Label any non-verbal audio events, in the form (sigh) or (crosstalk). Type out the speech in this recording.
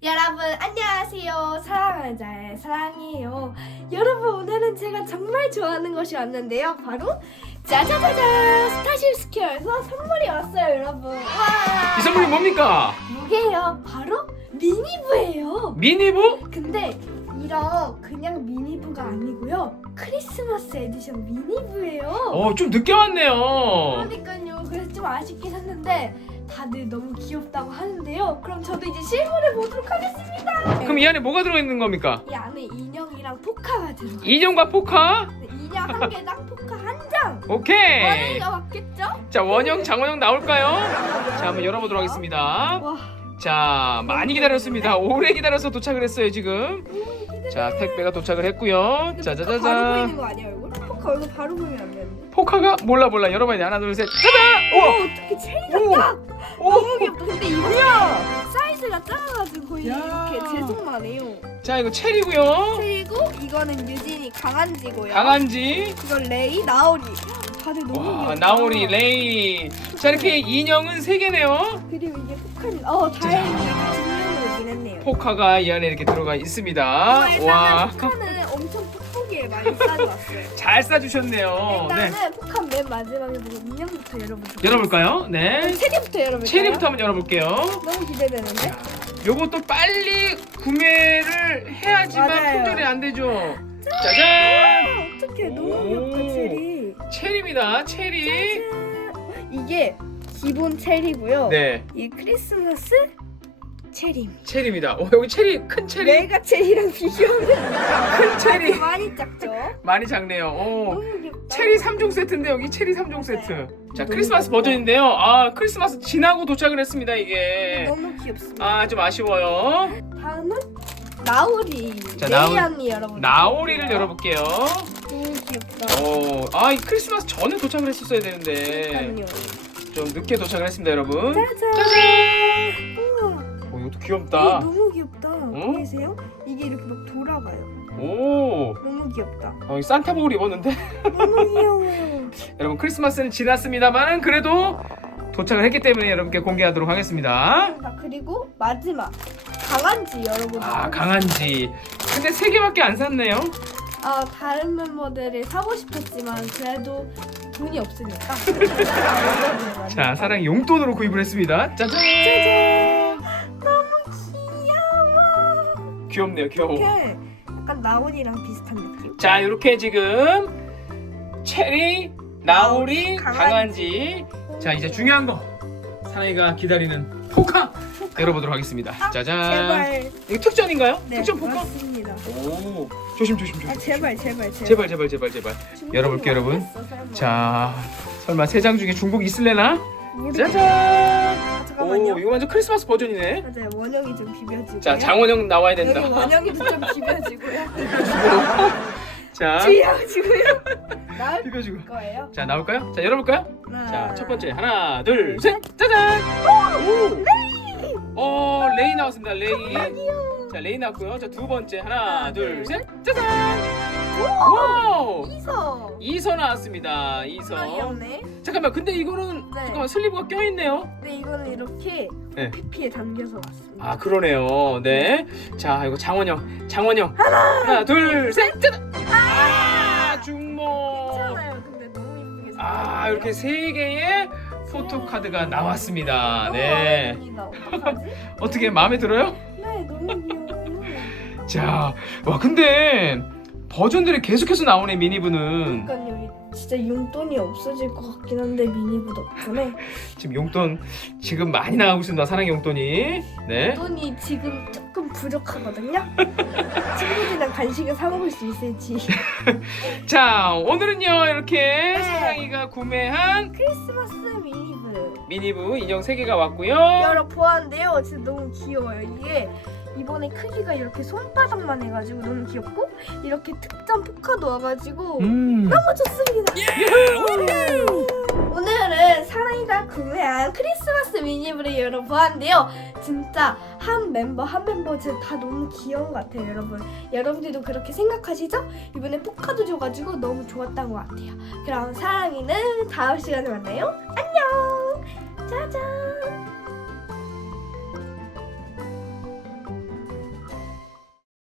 여러분 안녕하세요. 사랑하는 자의 사랑이에요. 여러분 오늘은 제가 정말 좋아하는 것이 왔는데요. 바로 짜자자잔 스타쉽 스퀘어에서 선물이 왔어요 여러분. 와! 이 선물이 뭡니까? 무게요. 바로 미니부예요. 미니부? 근데 이런 그냥 미니부가 아니고요. 크리스마스 에디션 미니부예요. 어, 좀 늦게 왔네요. 그러니까요 그래서 좀 아쉽긴 했는데 다들 너무 귀엽다고 하는데요 그럼 저도 이제 실물을 보도록 하겠습니다 그럼 이 안에 뭐가 들어있는 겁니까? 이 안에 인형이랑 포카가 들어가요. 인형과 포카? 인형 한 개당 포카 한 장. 오케이. 원래가 맞겠죠? 자, 원형, 장원형 나올까요? 자, 한번 열어보도록 하겠습니다. 와, 자, 많이 기다렸습니다. 오래 기다려서 도착을 했어요, 지금. 자, 택배가 도착을 했고요. 근데 포카 바로. 보이는 거 아니야 얼굴? 포카 얼굴 바로 보이면 안 되는데. 포카가 몰라 몰라 열어봐야 돼. 하나, 둘, 셋. 짜잔! 오, 우와! 어떻게 체리 오! 같다. 오! 너무 귀엽다. 근데 이거 사이즈가 작아가지고 거의 야. 이렇게 제속만 해요. 자, 이거 체리고요. 그리고 이거는 유진이 강아지고요. 강한지. 이건 레이, 나오리. 다들 너무 와, 귀엽다. 나오리, 레이. 자, 이렇게 인형은 세 개네요. 그리고 이게 포카는 어 다행히 진면으로긴 했네요. 포카가 이 안에 이렇게 들어가 있습니다. 어, 와. 포카는 엄 많이 싸줘왔어요. (laughs) 잘 싸주셨네요. 네. 일단은 포카 맨 마지막에 보고 인형부터 열어보도록 열어볼까요? 네. 체리부터 열어볼까요? 체리부터 한번 열어볼게요. 너무 기대되는데? 요것도 빨리 구매를 해야지만 맞아요. 품절이 안 되죠. 아, 짜잔! 어떡해 너무 오. 귀엽다 체리 체리입니다. 체리. 이게 기본 체리고요 네, 이 크리스마스 체리입니다 체리입니다. 어, 여기 체리 큰 체리, 메가 체리랑 비교하면 큰 체리 많이 작죠? 많이 작네요. 어. 너무 귀엽다 체리 3종 세트인데 여기 체리 3종 세트. 자, 크리스마스. 버전인데요. 아, 크리스마스 지나고 도착을 했습니다, 이게. 너무 귀엽습니다 아, 좀 아쉬워요. 다음은 나오리 자, 나오리. 언니 열어볼게요 나오리를 열어볼게요. 너무 귀엽다 오, 아, 이 크리스마스 전에 도착을 했었어야 되는데 잠깐요 좀 늦게 도착을 했습니다, 여러분. 짜잔 짜잔! 이것도 이게 귀엽다. 너무 귀엽다 보이세요? 이게 이렇게 막 돌아가요 오, 너무 귀엽다 어, 이 산타복을 입었는데 너무 귀여워요 (laughs) 여러분 크리스마스는 지났습니다만 그래도 도착을 했기 때문에 여러분께 공개하도록 하겠습니다. 자 그리고 마지막 강아지 열어보도록 아, 강한지. 근데 세 개밖에 안 샀네요. 아 다른 멤버들을 사고 싶었지만 그래도 돈이 없으니까 (laughs) 자, 사랑 용돈으로 구입을 했습니다. 짜잔! 짜잔 귀엽네요, 귀여워. 이렇게 약간 나온이랑 비슷한 느낌 자, 이렇게 지금 체리, 나오리, 강한지. 자, 이제 중요한 거. 사랑이가 기다리는 포카 열어보도록 하겠습니다. 아, 짜잔. 제발 이거 특전인가요? 네 특전 포카? 맞습니다 오, 조심 조심 조심. 아 제발 제발 제발 제발 제발 제발 제발. 열어볼게요, 여러분. 자, 설마 세 장 중에 중복 있을래나? 짜잔. 아, 잠깐만요 오, 이거 완전 크리스마스 버전이네. 맞아요 원형이 좀 비벼지고요 자, 장원영 나와야 된다. 여기 원형이도 좀 비벼지고요 (laughs) 자, 비벼지고요 나을 비벼주고. 거예요 자, 나올까요? 자, 열어볼까요? 하나 자, 첫 번째 하나, 둘, 셋, 짜잔. 오, 어, 레이 나왔습니다. 레이. 자, 레이 나왔고요. 자, 두 번째 하나, 하나, 둘, 둘, 셋, 짜잔. 와 우. 이서 이서 나왔습니다. 아, 이서. 귀엽네 잠깐만, 근데 이거는 네. 잠깐만 슬리브가 껴 있네요. 근데 이거는 이렇게 네. PP에 담겨서 왔습니다 아, 그러네요. 네. 자, 이거 장원영, 장원영. 하나, 둘, 셋, 짜잔. 아, 중모. 괜찮아요 근데 너무 예쁘게 아, 이렇게 세 개의 포토 카드가 나왔습니다. 너무 네. 마음에 듭니다. 어떡하지? (laughs) 어떻게 마음에 들어요? 네 너무 귀여워요 자, 와 근데 버전들이 계속해서 나오네 미니브는. 그러니까요. 진짜 용돈이 없어질 것 같긴 한데 미니부 덕분에. (laughs) 지금 용돈 지금 많이 나가고 있습니다 사랑 용돈이. 네. 돈이 지금 조금 부족하거든요. (laughs) 친구들이랑 간식을 사 먹을 수 있을지. (laughs) 자 오늘은요 이렇게 네. 사랑이가 구매한 크리스마스 미니부. 미니브 인형 3개가 왔고요. 여러 보았는데요. 진짜 너무 귀여워요. 이게 이번에 크기가 이렇게 손바닥만 해가지고 너무 귀엽고 이렇게 특전 포카도 와가지고 음. 너무 좋습니다. 예! 오늘은 사랑이가 구매한 크리스마스 미니브를 열어보았는데요. 진짜 한 멤버 한 멤버 진짜 다 너무 귀여운 것 같아요, 여러분. 여러분들도 그렇게 생각하시죠? 이번에 포카도 줘가지고 너무 좋았던 것 같아요. 그럼 사랑이는 다음 시간에 만나요. 안녕.